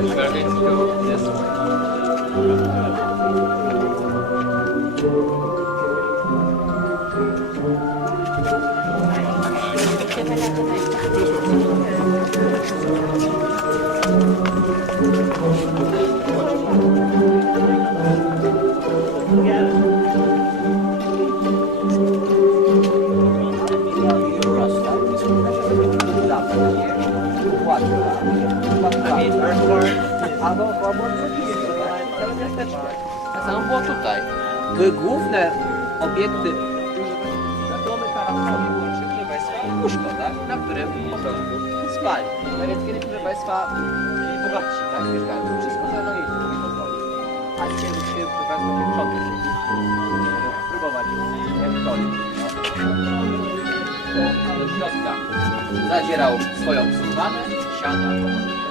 But you gotta go this way. Albo obok. Tak samo było tutaj. Były główne obiekty, domy tarasowe, czy proszę Państwa, łóżko, tak? Na którym po prostu spali. No więc kiedy, tak. A pieczony próbować jak to do środka zadzierał swoją suwanę, siano.